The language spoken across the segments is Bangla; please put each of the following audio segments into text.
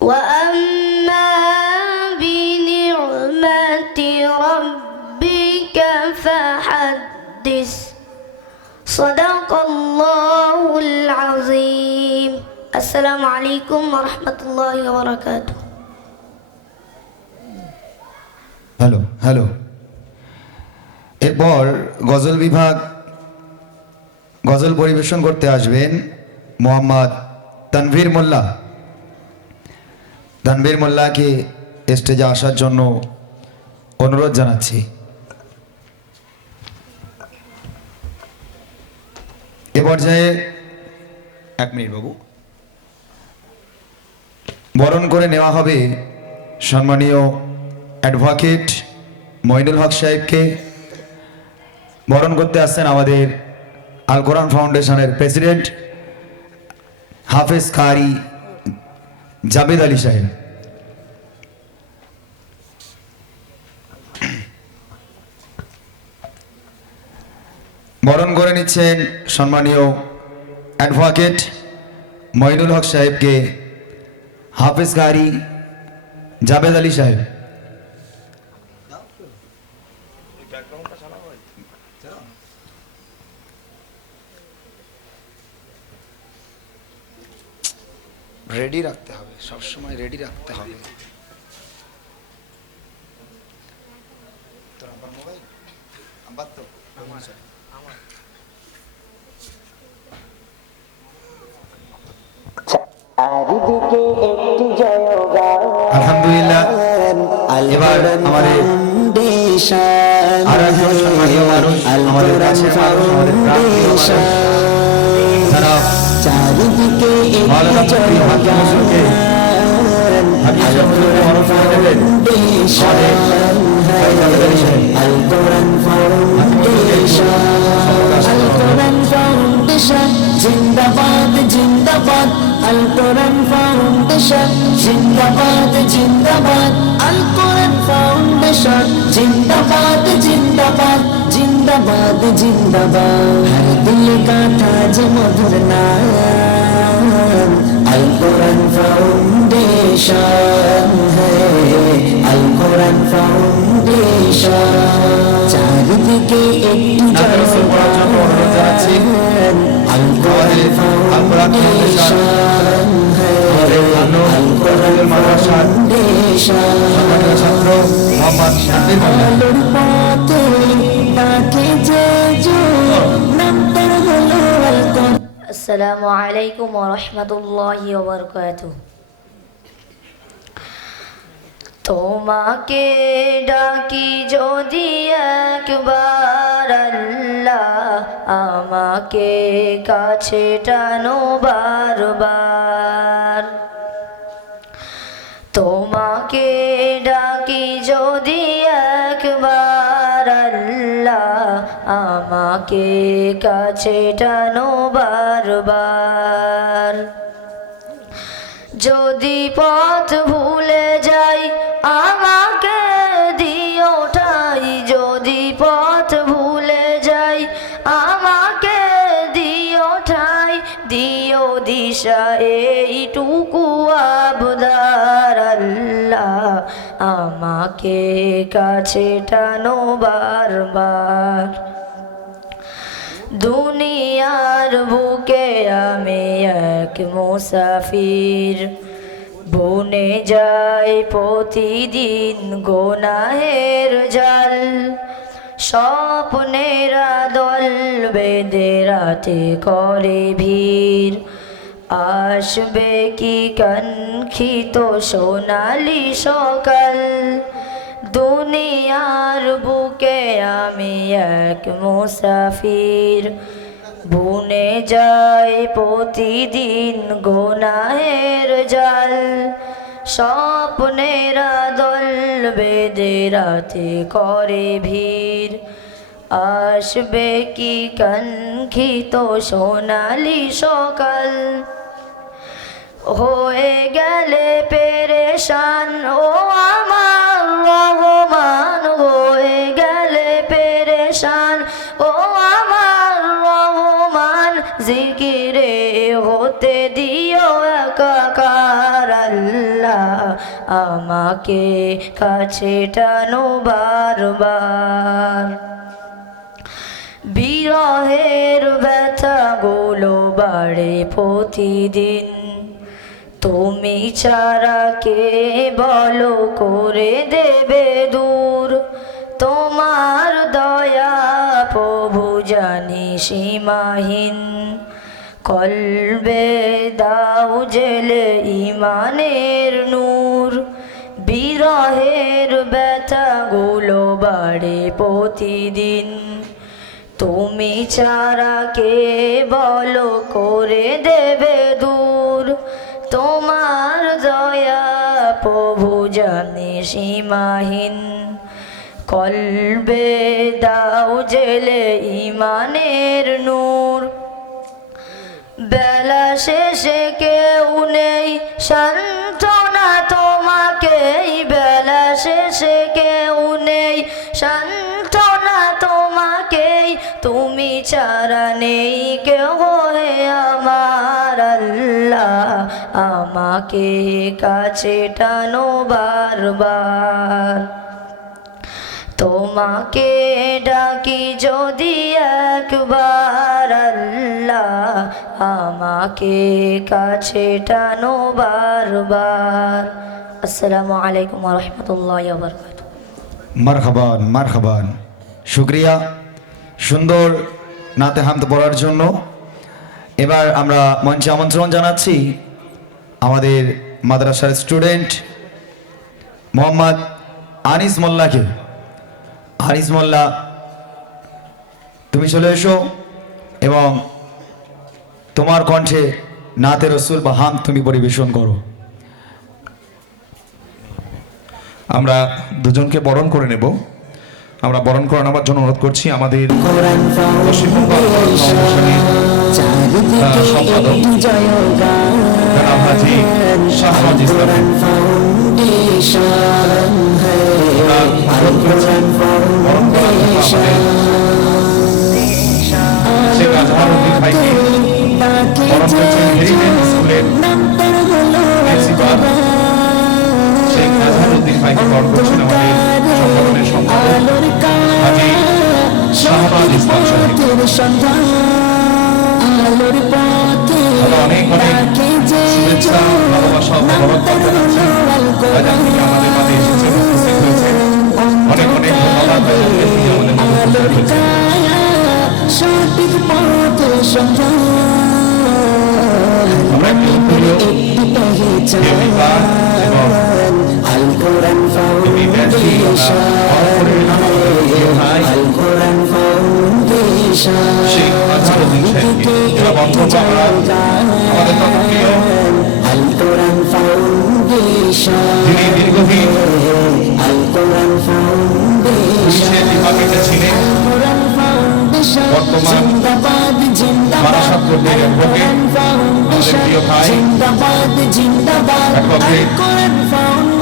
وأما بنعمة ربك فحدث صدق الله العظيم السلام عليكم ورحمة الله وبركاته হ্যালো হ্যালো এরপর গজল বিভাগ গজল পরিবেশন করতে আসবেন মোহাম্মদ তানভীর মোল্লা। তানভীর মোল্লাকে স্টেজে আসার জন্য অনুরোধ জানাচ্ছি। এ পর্যায়ে 1 মিনিট বাবু, বরণ করে নেওয়া হবে সম্মানীয় অ্যাডভোকেট মঈনুল হক সাহেবকে। বরণ করতে আসছেন আমাদের আল কোরআন ফাউন্ডেশনের প্রেসিডেন্ট হাফেজ কারি জাবেদ আলী সাহেব। বরণ করে নিচ্ছেন সম্মানীয় অ্যাডভোকেট মঈনুল হক সাহেবকে হাফেজ কারি জাবেদ আলী সাহেব। রেডি রাখতে হবে, সবসময় রেডি রাখতে হবে। তোর আবার মোবাইল আবার তো আলহামদুলিল্লাহ। এবার আমাদের আর একজন সম্মানীয় মানুষ, আমাদের কাছে চারিদিকে জিন্দাবাদ জিন্দাবাদ আল কোরআন ফাউন্ডেশন জিন্দাবাদ জিন্দাবাদ আল কোরআন ফাউন্ডেশন জিন্দাবাদ জিন্দাবাদ জিন্দাবাদ জিন্দাবাদ হর দিল গাথা যে মধুর নাম আল কোরআন ফাউন্ডেশন আল কোরআন ফাউন্ডেশন চারিদিকে একটু জানাচ্ছি আল কোরআন ফাউন্ডেশন ছাত্র মোহাম্মদ আলোর পথে তাকে যে নাম তোর হলো আল কোরআন। আসসালামু আলাইকুম ওয়া রাহমাতুল্লাহি ওয়া বারাকাতুহু। তোমাকে ডাকি যদি একবার আল্লাহ আমাকে কাছে টানো বারবার। তোমাকে ডাকি যদি একবার আল্লাহ আমাকে কাছে টানো বারবার। যদি পথ ভুলে যাই আমাকে দিও ঠাই, যদি পথ ভুলে যাই আমাকে দিও ঠাই, দিও দিশা এইটুকু আবদার আল্লাহ আমাকে কাছে টানো বারবার। দুনিয়ার বুকে আমি এক মুসাফির, বনে যাই প্রতিদিন গুনাহের জাল। স্বপ্নেরা দল বেঁধে রাতে করে ভিড়, আসবে কি কাঙ্ক্ষিত সোনালি সকাল। দুনিয়ার বুকে আমি এক মুসাফির, বনে যাই প্রতিদিন গুনাহের জাল। স্বপ্নেরা দল বেঁধে রাতে করে ভিড়, আসবে কি কাঙ্ক্ষিত সোনালি সকাল। হয়ে গেলে পেরেশান ও আমার রহমান, হয়ে গেলে পেরেশান ও আমার রহমান। জিকির ফিকিরে হতে দিও একাকার আল্লাহ আমাকে কাছে টানো বারবার বিরহের ব্যথাগুলো বাড়ে প্রতিদিন তুমি ছাড়া কে বলো করে দেবে দূর তোমার দয়া প্রভু জানি সীমাহীন কলবে দাও জেলে ইমানের নূর বিরহের ব্যথাগুলো বাড়ে প্রতিদিন তুমি ছাড়া কে বলো করে দেবে দূর তোমার দয়া প্রভু জানে সীমাহীন কলবে দাও জেলে ইমানের নূর বেলা শেষে কেউ নেই সান্ত্বনা তোমাকেই বেলা শেষে কেউ নেই সান্ত্বনা তোমাকেই তুমি ছাড়া নেই কেউ হে আমার আল্লাহ আমাকে কাছে টানো বারবার তোমাকে ডাকি যদি একবার আল্লাহ আমাকে কাছে টানো বারবার আসসালামু আলাইকুম ওয়া রাহমাতুল্লাহি ওয়া বারাকাতুহু মারহাবান মারহাবান শুক্রিয়া সুন্দর নাতে হামদ পড়ার জন্য। এবার আমরা মঞ্চে আমন্ত্রণ জানাচ্ছি আমাদের মাদ্রাসার স্টুডেন্ট মোহাম্মদ আনিস মোল্লাকে। আনিস মোল্লা তুমি চলে এসো এবং তোমার কণ্ঠে নাতে রসুল বা হাম তুমি পরিবেশন করো। আমরা দুজনকে বরণ করে নেব। আমরা বরণ করে নেওয়ার জন্য অনুরোধ করছি আমাদের পশ্চিমবঙ্গ সম্পাদক জনাব হাজী শাহবাজ ইসলাম বরণ করেছেন। বরণ করার জন্য আমাদের শেখ আজহারউদ্দিন ভাইকে বরণ করেছেন হেরিটেজ স্কুলের প্রিন্সিপাল শেখ আজহারউদ্দিন ভাইকে বরণ করছেন আমাদের সংগঠনের সম্পাদক হাজী শাহবাজ ইসলাম সাহেব। অনেক অনেক শুভেচ্ছা ভালোবাসা বরণ জানাচ্ছেন। বাজার থেকে আমাদের মাঝে এসেছেন, উপস্থিত হয়েছেন। অনেক অনেক ধন্যবাদ বাজারকে তিনি আমাদের মাঝে উপস্থিত হয়েছেন। আমরা একটি উত্তরীয় দেবিকা এবং এই ব্যাচটি আমরা বরণ করে নিলাম আমাদের প্রিয় ভাই শেখ আজহারউদ্দিন সাহেবকে। এরা বন্ধু আমরা আমাদের তত প্রিয় যিনি দীর্ঘদিন পুলিশের ডিপার্টমেন্টে ছিলেন, বর্তমান বারাসাত কোর্টের অ্যাডভোকেট আমাদের প্রিয় ভাই অ্যাডভোকেট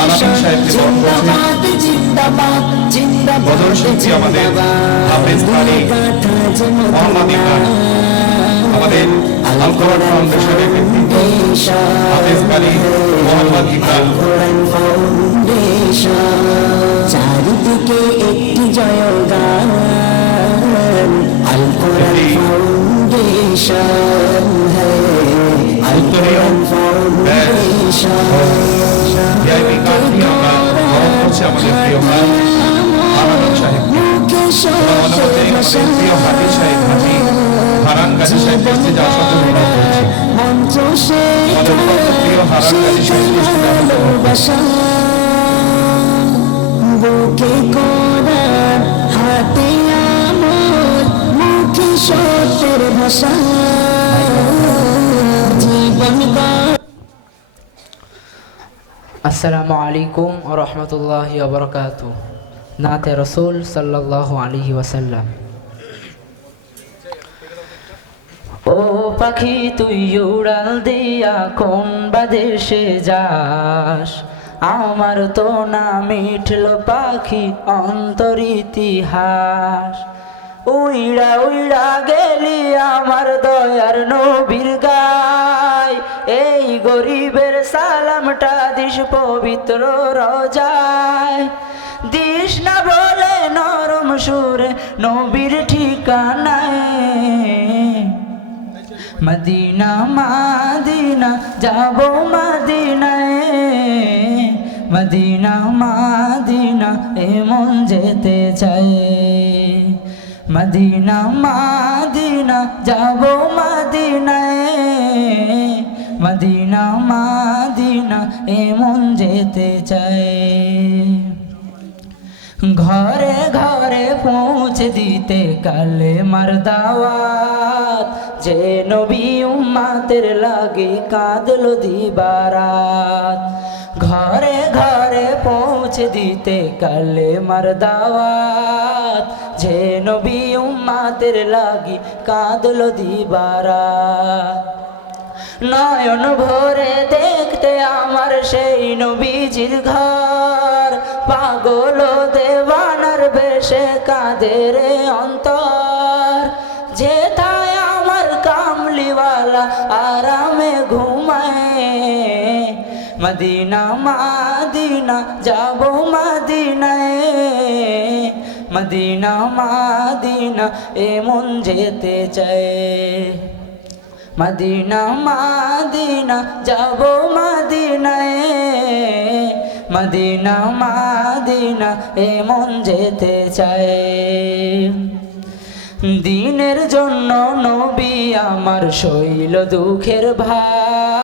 আলামিন সাহেবকে বরণ করছেন। বদর শিল্পী আমাদের হাফেজ আলী মোহাম্মদ ইমরান, আমাদের আল কোরআন ফাউন্ডেশনের ব্যক্তিত্ব হাফেজ আলী মোহাম্মদ ইমরান। চারিদিকে একটি জয়গান আল কোরআন ফাউন্ডেশন উত্তরীয় ভিআইপি কার্ডটি আমরা বরণ করছি আমাদের প্রিয় ভাই আলামিন সাহেবকে। এবং অনুমতি আমাদের প্রিয় হাজি সাহেব হাজি হারান গাজী সাহেবকে স্টেজে আসার জন্য অনুরোধ করছি। আমাদের প্রিয় হারান গাজী সাহেবকে স্টেজে আসার জন্য অনুরোধ করছি। বুকে কোরআন হাতে আমল মুখে সত্যের ভাষা জীবন আসসালামু আলাইকুম ওয়া রাহমাতুল্লাহি ওয়া বারাকাতুহু। নাতে রাসূল সাল্লাল্লাহু আলাইহি ওয়াসাল্লাম। ও পাখি তুই উড়াল দিয়া কোন বাদেশে যাস, আমার তো না মিটল পাখি অন্তর ইতিহাস। উইড়া উইড়া গেলি আমার দয়ার নবীর গায়, এই গরিবের সালামটা দিস পবিত্র রোজায়। দিস না বলে নরম সুরে নবীর ঠিকানায়, মদিনা মাদিনা যাব মদিনায়, মদিনা মাদিনা এমন যেতে চাই, মদিনা মাদিনা যাব মদিনায়, মদিনা মাদিনা এমন যেতে চাই। ঘরে ঘরে পৌঁছে দিতে কালে মার দাওয়াত, যে নবী উম্মাতের লাগে কাঁদলো দিবারাত। ঘরে ঘরে পৌঁছে দিতে কালে মার দাওয়াত, যে নবী উম্মাতের লাগি কাঁদলো দিবারাত। নয়ন ভরে দেখতে আমার সেই নবীজির ঘর, পাগল দেওয়ানার বেশে কাঁদে রে অন্তর। যেথায় আমার কামলিওয়ালা আরামে ঘুমায়, মদিনা মাদিনা যাব মদিনায়, মদিনা মাদিনা এমন যেতে চায়, মদিনা মাদিনা যাব মদিনায়, মদিনা মাদিনা এমন যেতে চায়। দিনের জন্য নবী আমার শৈল দুঃখের ভার,